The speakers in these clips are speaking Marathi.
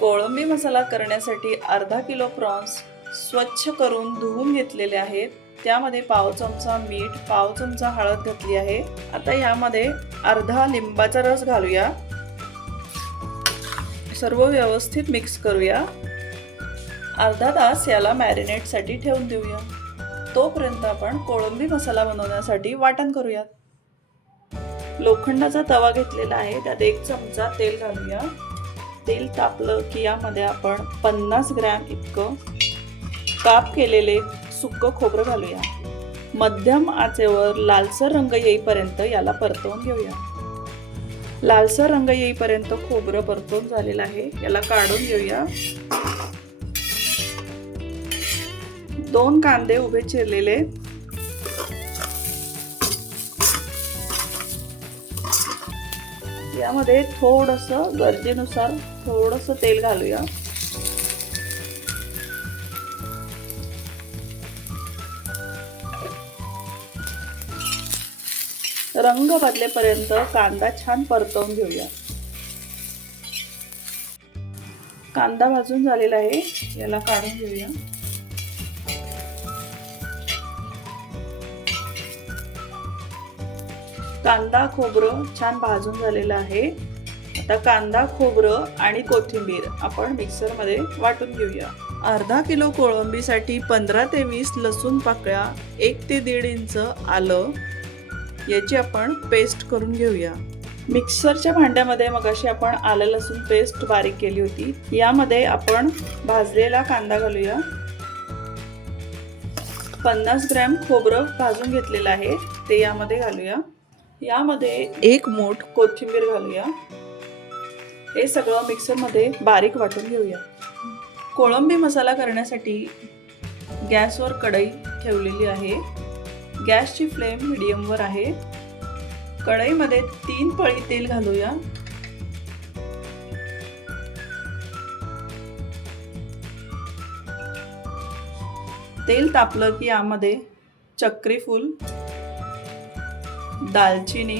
कोळंबी मसाला करण्यासाठी अर्धा किलो प्रॉन्स स्वच्छ करून धुवून घेतलेले आहेत. त्यामध्ये पाव चमचा मीठ पाव चमचा हळद घातली आहे. आता यामध्ये अर्धा लिंबाचा रस घालूया. सर्व व्यवस्थित मिक्स करूया. अर्धा तास याला मॅरिनेटसाठी ठेवून देऊया. तोपर्यंत आपण कोळंबी मसाला बनवण्यासाठी वाटण करूयात. लोखंडाचा तवा घेतलेला आहे. त्यात एक चमचा तेल घालूया. तेल तापलं की यामध्ये आपण पन्नास ग्रॅम इतकं काप केलेले सुक्क खोबरं घालूया. मध्यम आचेवर लालसर रंग येईपर्यंत याला परतवून घेऊया. लालसर रंग येईपर्यंत खोबरं परतवून झालेलं आहे. याला काढून घेऊया. दोन कांदे उभे चिरलेले. यामध्ये थोडस गरजेनुसार थोडस तेल घालूया. रंग बदलेपर्यंत कांदा छान परतवून घेऊया. कांदा भाजून झालेला आहे याला काढून घेऊया. कांदा खोबरं छान भाजून झालेलं आहे. आता कांदा खोबरं आणि कोथिंबीर आपण मिक्सरमध्ये वाटून घेऊया. अर्धा किलो कोळंबीसाठी पंधरा ते वीस लसूण पाकळ्या एक ते दीड इंच आलं. याची आपण पेस्ट करून घेऊया. मिक्सरच्या भांड्यामध्ये मगाशी आपण आलं लसूण पेस्ट बारीक केली होती. यामध्ये आपण भाजलेला कांदा घालूया. पन्नास ग्रॅम खोबरं भाजून घेतलेलं आहे. ते यामध्ये घालूया. यामध्ये एक मूठ कोथिंबीर घालूया. हे सगळं मिक्सरमध्ये बारीक वाटून घेऊया. कोळंबी मसाला करण्यासाठी गॅसवर कढई ठेवलेली आहे. गॅसची फ्लेम मिडियमवर आहे. कढईमध्ये तीन पळी तेल घालूया. तेल तापलं की यामध्ये चक्रीफूल दालचिनी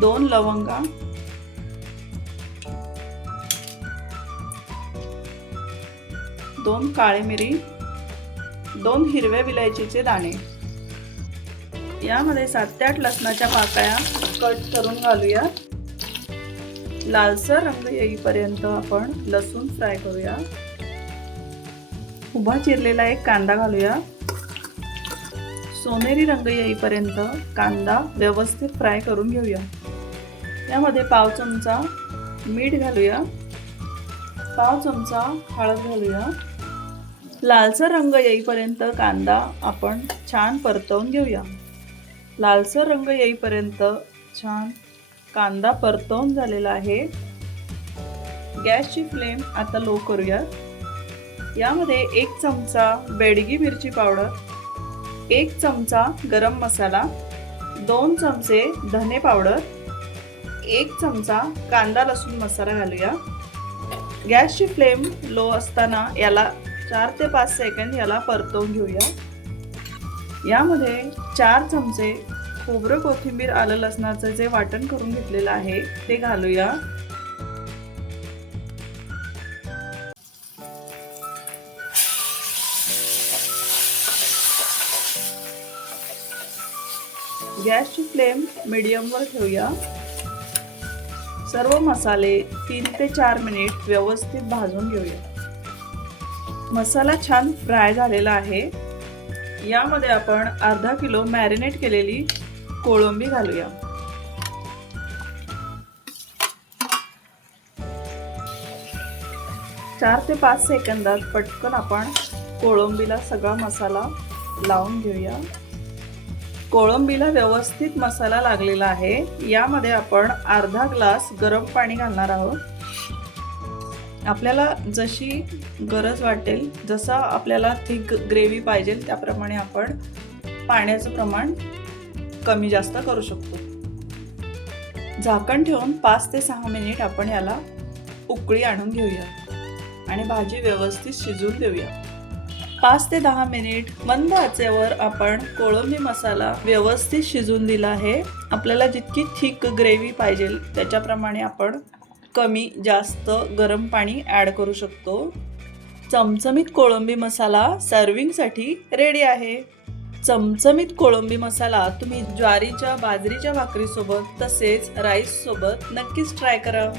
दोन लवंगा दोन काळे मिरी दोन हिरव्या विलायचीचे दाणे. यामध्ये सात ते आठ लसणाच्या पाकळ्या कट करून घालूया. लालसर रंग येईपर्यंत आपण लसूण फ्राय करूया. उभा चिरलेला एक कांदा घालूया. सोनेरी रंग येईपर्यंत कांदा व्यवस्थित फ्राय करून घेऊया. यामध्ये पाव चमचा मीठ घालूया. पाव चमचा हळद घालूया. लालसर रंग येईपर्यंत कांदा आपण छान परतवून घेऊया. लालसर रंग येईपर्यंत छान कांदा परतवून झालेला आहे. गॅसची फ्लेम आता लो करूया यामध्ये एक चमचा बेडगी मिरची पावडर एक चमचा गरम मसाला दोन चमचे धने पावडर एक चमचा कांदा लसूण मसाला घालूया. गॅसची फ्लेम लो असताना याला चार ते पाच सेकंद याला परतवून घेऊया. यामध्ये चार चमचे खोबरं कोथिंबीर आलं लसणाचं जे वाटण करून घेतलेलं आहे ते घालूया. गॅसची फ्लेम मिडियमवर ठेवूया. सर्व मसाले तीन ते चार मिनिट व्यवस्थित भाजून घेऊया. मसाला छान फ्राय झालेला आहे. यामध्ये आपण अर्धा किलो मॅरिनेट केलेली कोळंबी घालूया. चार ते पाच सेकंदात पटकन आपण कोळंबीला सगळा मसाला लावून घेऊया. कोळंबीला व्यवस्थित मसाला लागलेला आहे. यामध्ये आपण अर्धा ग्लास गरम पाणी घालणार आहोत. आपल्याला जशी गरज वाटेल जसा आपल्याला थिक ग्रेव्ही पाहिजे त्याप्रमाणे आपण पाण्याचं प्रमाण कमी जास्त करू शकतो. झाकण ठेवून पाच ते सहा मिनिट आपण याला उकळी आणून घेऊया. आणि भाजी व्यवस्थित शिजवून देऊया. पाच ते दहा मिनिट मंद आचेवर आपण कोळंबी मसाला व्यवस्थित शिजून दिला आहे. आपल्याला जितकी थिक ग्रेव्ही पाहिजे त्याच्याप्रमाणे आपण कमी जास्त गरम पाणी ॲड करू शकतो. चमचमीत कोळंबी मसाला सर्विंगसाठी रेडी आहे. चमचमीत कोळंबी मसाला तुम्ही ज्वारीच्या बाजरीच्या भाकरीसोबत तसेच राईससोबत नक्कीच ट्राय करा.